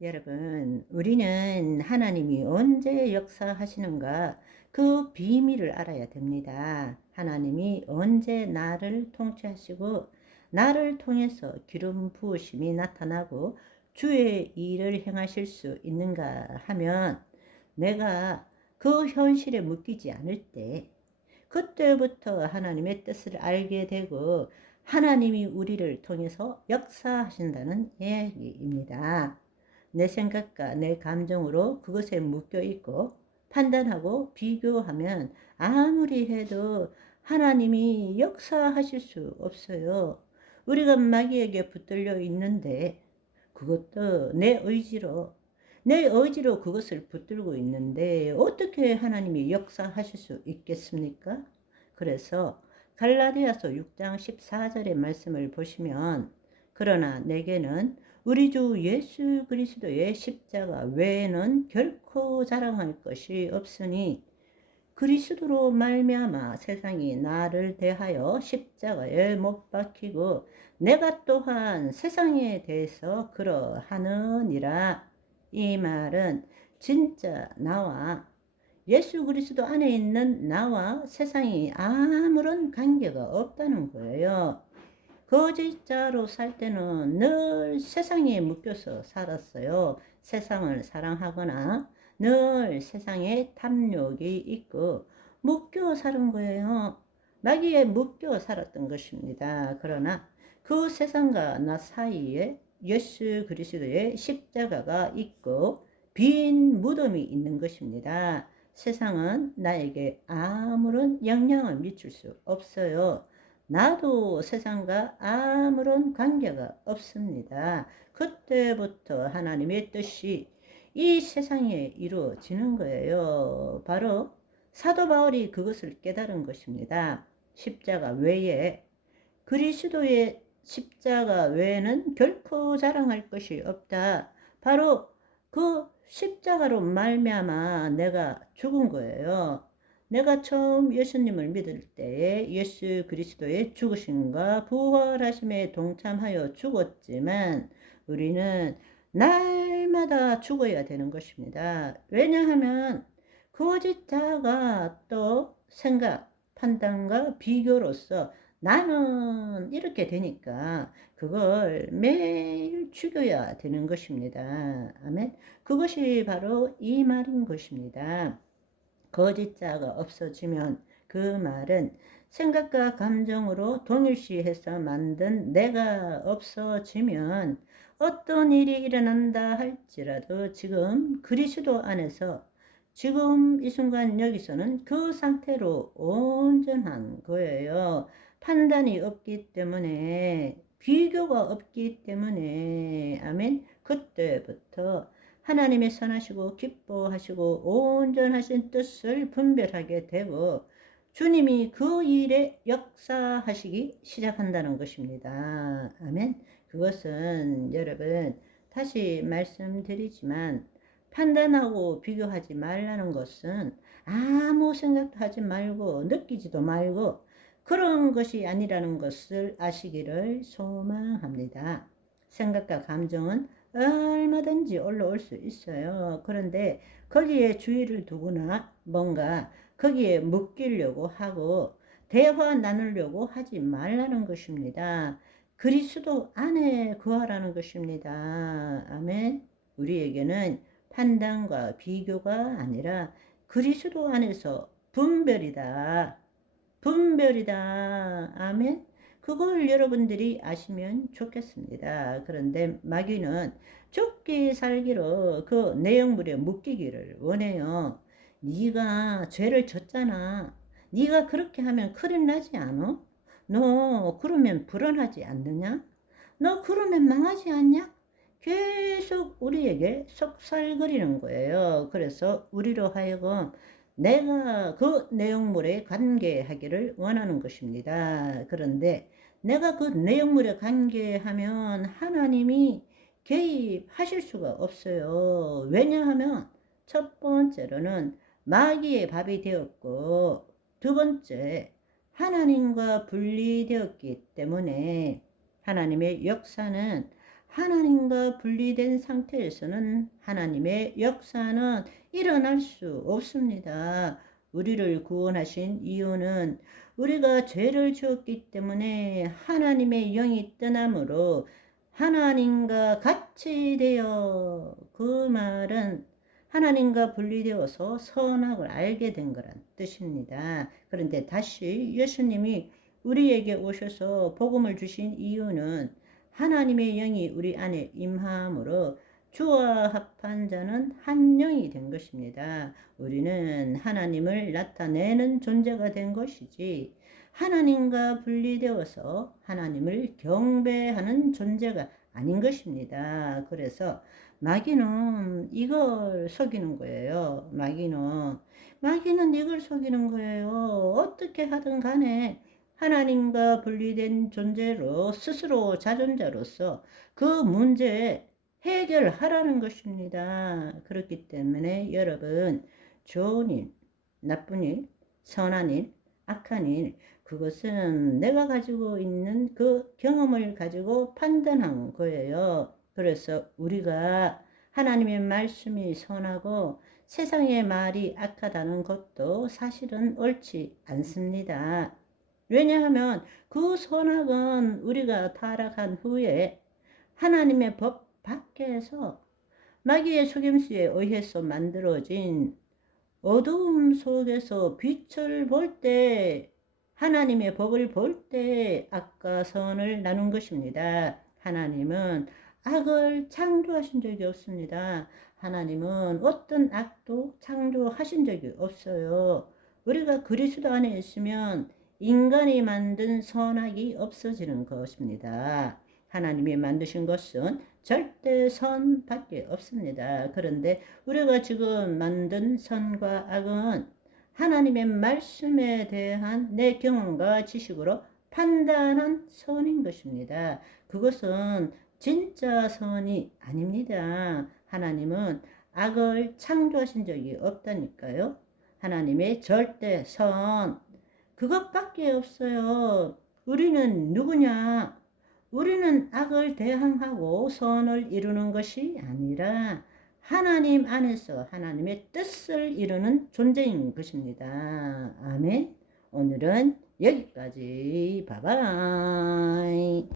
여러분, 우리는 하나님이 언제 역사하시는가 그 비밀을 알아야 됩니다. 하나님이 언제 나를 통치하시고 나를 통해서 기름 부으심이 나타나고 주의 일을 행하실 수 있는가 하면 내가 그 현실에 묶이지 않을 때 그때부터 하나님의 뜻을 알게 되고 하나님이 우리를 통해서 역사하신다는 이야기입니다. 내 생각과 내 감정으로 그것에 묶여 있고 판단하고 비교하면 아무리 해도 하나님이 역사하실 수 없어요. 우리가 마귀에게 붙들려 있는데 그것도 내 의지로 그것을 붙들고 있는데 어떻게 하나님이 역사하실 수 있겠습니까? 그래서 갈라디아서 6장 14절의 말씀을 보시면 그러나 내게는 우리 주 예수 그리스도의 십자가 외에는 결코 자랑할 것이 없으니 그리스도로 말미암아 세상이 나를 대하여 십자가에 못 박히고 내가 또한 세상에 대해서 그러하느니라. 이 말은 진짜 나와 예수 그리스도 안에 있는 나와 세상이 아무런 관계가 없다는 거예요. 거짓자로 살 때는 늘 세상에 묶여서 살았어요. 세상을 사랑하거나 늘 세상에 탐욕이 있고 묶여 사는 거예요. 마귀에 묶여 살았던 것입니다. 그러나 그 세상과 나 사이에 예수 그리스도의 십자가가 있고 빈 무덤이 있는 것입니다. 세상은 나에게 아무런 영향을 미칠 수 없어요. 나도 세상과 아무런 관계가 없습니다. 그때부터 하나님의 뜻이 이 세상에 이루어지는 거예요. 바로 사도 바울이 그것을 깨달은 것입니다. 십자가 외에 그리스도의 십자가 외에는 결코 자랑할 것이 없다. 바로 그 십자가로 말미암아 내가 죽은 거예요. 내가 처음 예수님을 믿을 때에 예수 그리스도의 죽으심과 부활하심에 동참하여 죽었지만 우리는 날마다 죽어야 되는 것입니다. 왜냐하면 거짓자가 또 생각, 판단과 비교로서 나는 이렇게 되니까 그걸 매일 죽여야 되는 것입니다. 아멘. 그것이 바로 이 말인 것입니다. 거짓자가 없어지면 그 말은 생각과 감정으로 동일시해서 만든 내가 없어지면 어떤 일이 일어난다 할지라도 지금 그리스도 안에서 지금 이 순간 여기서는 그 상태로 온전한 거예요. 판단이 없기 때문에 비교가 없기 때문에 아멘. 그때부터 하나님의 선하시고 기뻐하시고 온전하신 뜻을 분별하게 되고 주님이 그 일에 역사하시기 시작한다는 것입니다. 아멘. 그것은 여러분 다시 말씀드리지만 판단하고 비교하지 말라는 것은 아무 생각도 하지 말고 느끼지도 말고 그런 것이 아니라는 것을 아시기를 소망합니다. 생각과 감정은 얼마든지 올라올 수 있어요. 그런데 거기에 주의를 두거나 뭔가 거기에 묶이려고 하고 대화 나누려고 하지 말라는 것입니다. 그리스도 안에 거하라는 것입니다. 아멘. 우리에게는 판단과 비교가 아니라 그리스도 안에서 분별이다. 분별이다. 아멘. 그걸 여러분들이 아시면 좋겠습니다. 그런데 마귀는 죽기 살기로 그 내용물에 묶이기를 원해요. 네가 죄를 졌잖아. 네가 그렇게 하면 큰일 나지 않아? 너 그러면 불안하지 않느냐? 너 그러면 망하지 않냐? 계속 우리에게 속살거리는 거예요. 그래서 우리로 하여금 내가 그 내용물에 관계하기를 원하는 것입니다. 그런데 내가 그 내용물에 관계하면 하나님이 개입하실 수가 없어요. 왜냐하면 첫 번째로는 마귀의 밥이 되었고 두 번째 하나님과 분리되었기 때문에 하나님의 역사는 하나님과 분리된 상태에서는 하나님의 역사는 일어날 수 없습니다. 우리를 구원하신 이유는 우리가 죄를 지었기 때문에 하나님의 영이 떠남으로 하나님과 같이 되어, 그 말은 하나님과 분리되어서 선악을 알게 된 거란 뜻입니다. 그런데 다시 예수님이 우리에게 오셔서 복음을 주신 이유는 하나님의 영이 우리 안에 임함으로 주와 합한 자는 한 영이 된 것입니다. 우리는 하나님을 나타내는 존재가 된 것이지 하나님과 분리되어서 하나님을 경배하는 존재가 아닌 것입니다. 그래서 마귀는 이걸 속이는 거예요. 마귀는 이걸 속이는 거예요. 어떻게 하든 간에 하나님과 분리된 존재로 스스로 자존자로서 그 문제 해결하라는 것입니다. 그렇기 때문에 여러분, 좋은 일, 나쁜 일, 선한 일, 악한 일, 그것은 내가 가지고 있는 그 경험을 가지고 판단한 거예요. 그래서 우리가 하나님의 말씀이 선하고 세상의 말이 악하다는 것도 사실은 옳지 않습니다. 왜냐하면 그 선악은 우리가 타락한 후에 하나님의 법 밖에서 마귀의 속임수에 의해서 만들어진 어두움 속에서 빛을 볼 때, 하나님의 법을 볼 때 악과 선을 나눈 것입니다. 하나님은 악을 창조하신 적이 없습니다. 하나님은 어떤 악도 창조하신 적이 없어요. 우리가 그리스도 안에 있으면 인간이 만든 선악이 없어지는 것입니다. 하나님이 만드신 것은 절대 선밖에 없습니다. 그런데 우리가 지금 만든 선과 악은 하나님의 말씀에 대한 내 경험과 지식으로 판단한 선인 것입니다. 그것은 진짜 선이 아닙니다. 하나님은 악을 창조하신 적이 없다니까요. 하나님의 절대 선, 그것밖에 없어요. 우리는 누구냐? 우리는 악을 대항하고 선을 이루는 것이 아니라 하나님 안에서 하나님의 뜻을 이루는 존재인 것입니다. 아멘. 오늘은 여기까지. 바이바이.